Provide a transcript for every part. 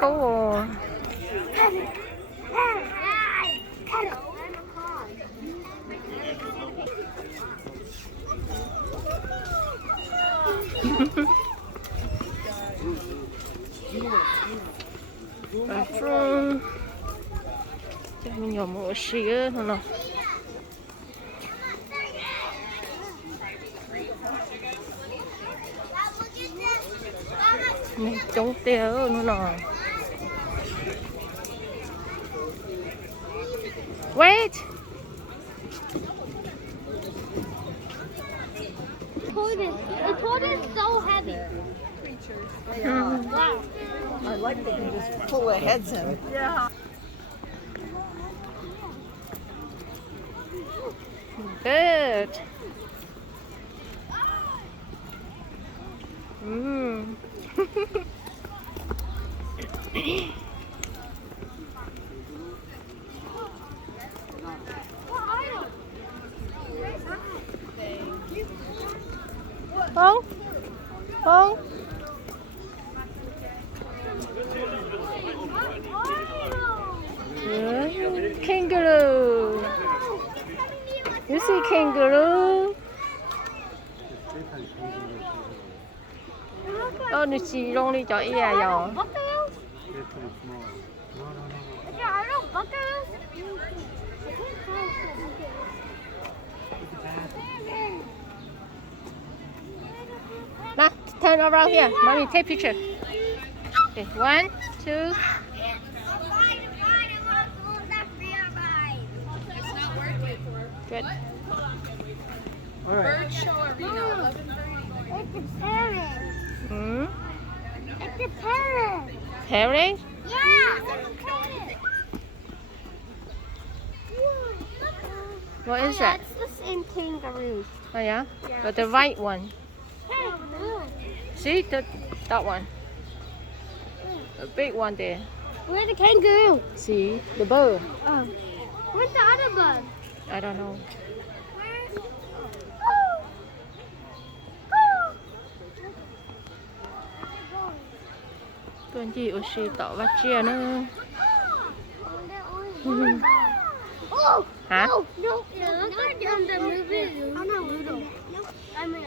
kangaroo. Bathroom. Cho mình nhỏ một xíu thôi nào. Mình trống tiêu nữa nè. Wait. The toilet is so heavy. Wow. I like they can just pull their heads in. Yeah. Good. Mm. Không. Không. Kangaroo. You see kangaroo? Nó chỉ rong đi cho ia rồi. Now turn around here. Mommy, take picture. Okay, 1, 2. Good. All right. Bird show arena, 11:30. It's a parrot. Hmm? It's a parrot. Parrot? Yeah, it's a parrot. What is that? That's the same kangaroo. Oh yeah? But the right one. See that one? The big one there. Where's the kangaroo? See the bird? Oh. Where's the other bird? I don't know. Tuần gì ở xí tỏ vắt chia nữa. Hả? No, look at the movie. I'm not Ludo. I mean,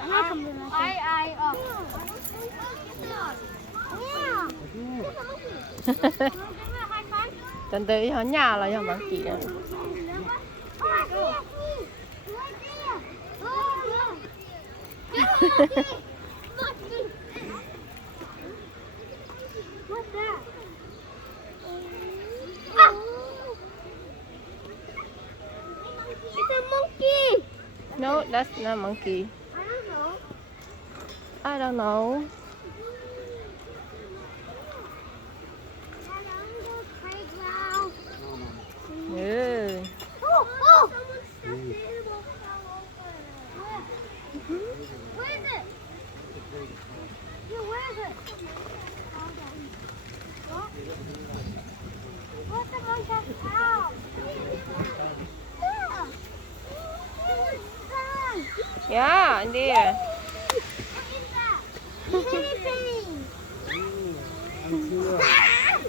Tuần tới ở nhà là cho bạn chị à. What's that? It's a monkey. No, that's not monkey. I don't know. I don't know. Yeah. Oh, oh! Where is it? Yeah, where is it? What? What's the monkey? Ow! Yeah. Yeah, in there.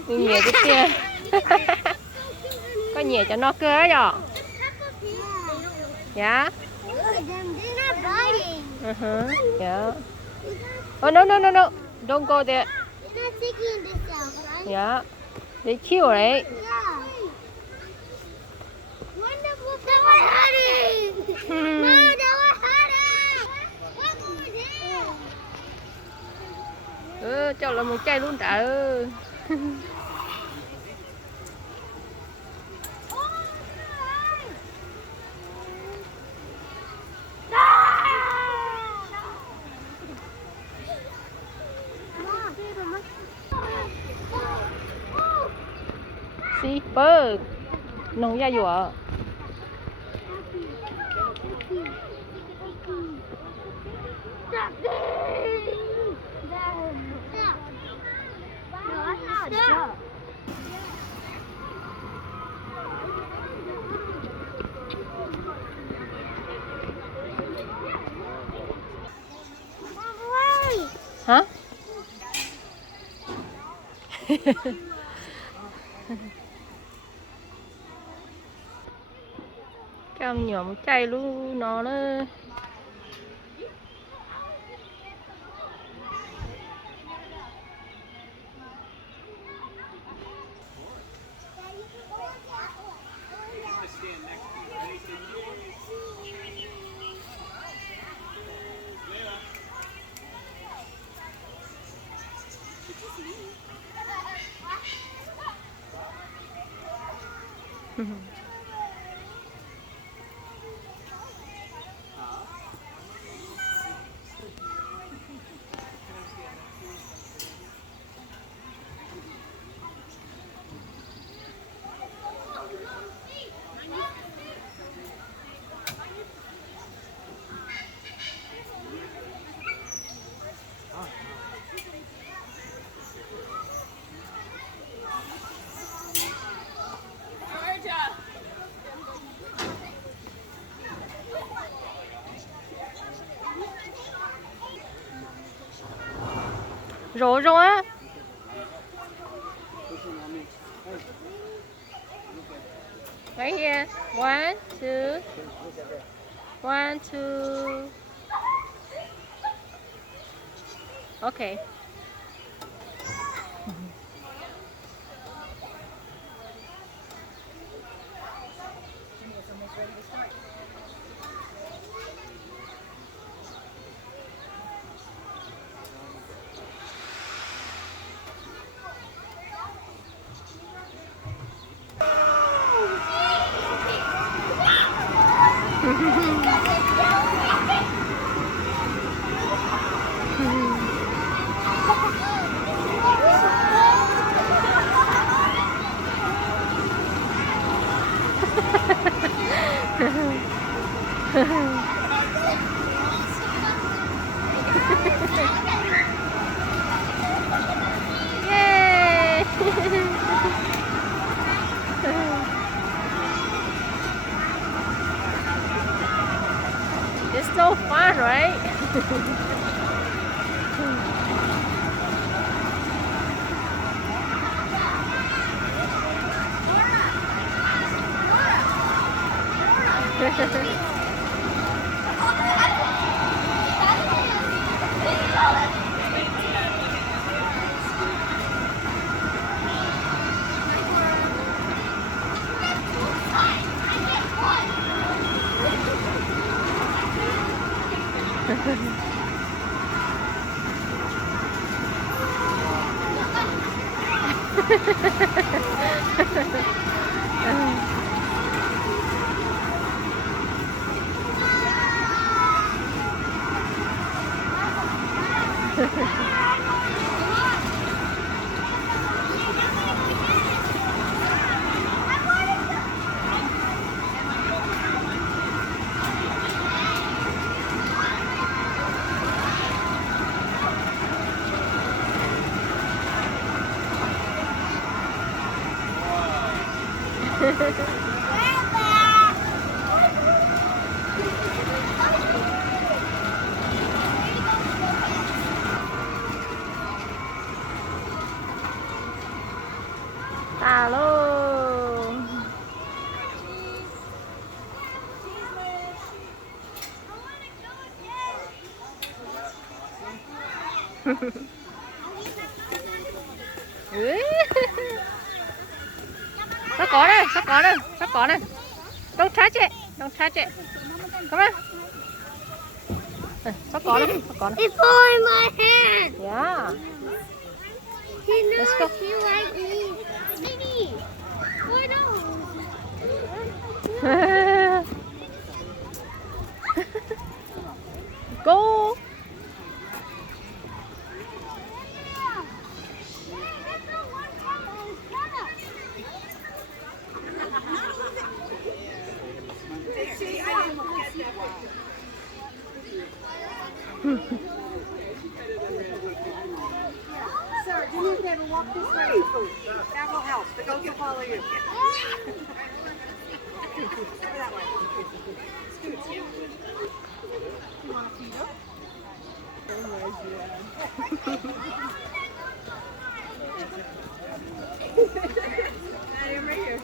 Đi nhẹ cái kia. Có nhẹ cho nó cơ rồi. Yeah. Yeah. Oh no no no no! Don't go there. Yeah. They cute, right? Cho là một chai luôn trả ơi. See, bird. Nông gia dùa. Hả? Trong nhóm chạy luôn nó nữa. Rổ rồi á. Right here. 1, 2. 1, 2. Okay. Yay! It's so fun, right? Alo. Sắp có đây, sắp có đây, sắp có đây. Don't touch it, don't touch it. Come on. Sắp có đây, sắp có đây. It's all in my hand. Yeah. He knows Let's go. you like me. Mimi. Why no? Go. Sarah, do me a favor, walk this way. That will help. The goats will follow you. Over that way. Scoot. You want to feed them? Oh my God. I'm right here.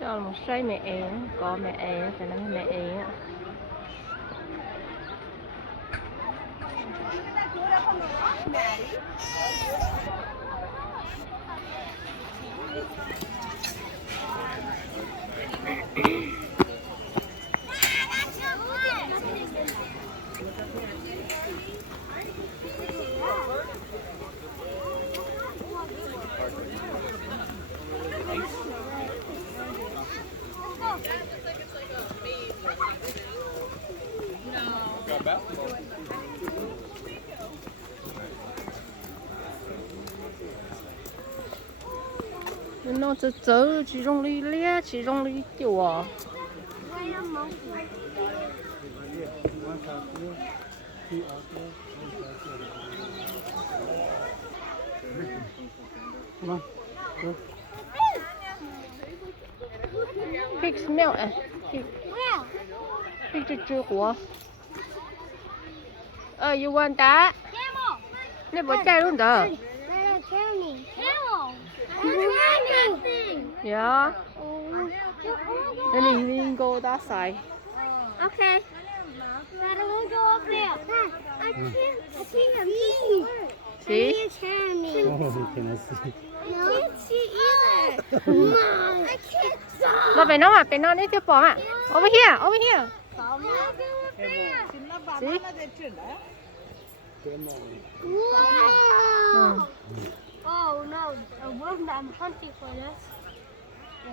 Đó là một xoay mẹ én, có mẹ én, cho nó mẹ én ạ. nó chở chỉ trong ly lé chỉ trong ly tiểu à pig smell à pig chưa của you want that nè bỏ chai luôn đó yeah then you go that side. Okay. But I won't go up there. I can't See? Oh, can I see? No, I can't see either. Mom, I can't stop. เราไปน้องอ่ะไปน้องนี่เจ้าปองอ่ะ over here over here see Whoa. Oh no, a worm that I'm hunting for this.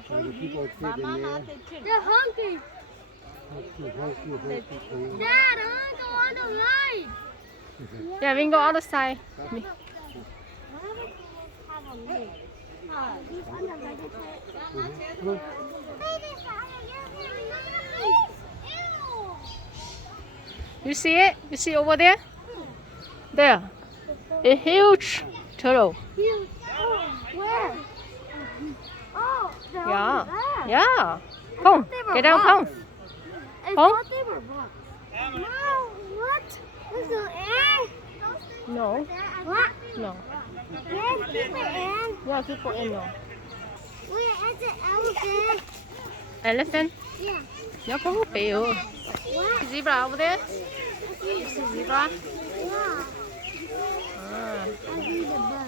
So the people sit in there. They're hungry. Dad, I want to go on the ride. yeah we can go other side you see it over there a huge turtle Where? Oh, they're yeah over there. yeah Pong get down Pong I Huh? thought they were black. No, what? There's no air. no What? no There's people in. yeah people in no We're at the elephant. elephant Yeah. nó có hút biểu What? zebra over there you see zebra Yeah. ah. I see the bug.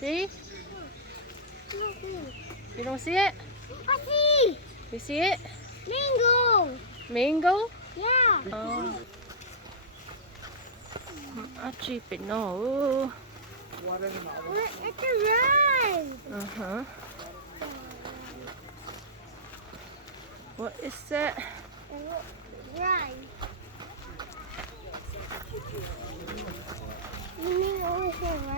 see you don't see it I see. you see it Mango. mango Yeah. actually but no We're at the ride. uh-huh what is that Right. You mean over here, right?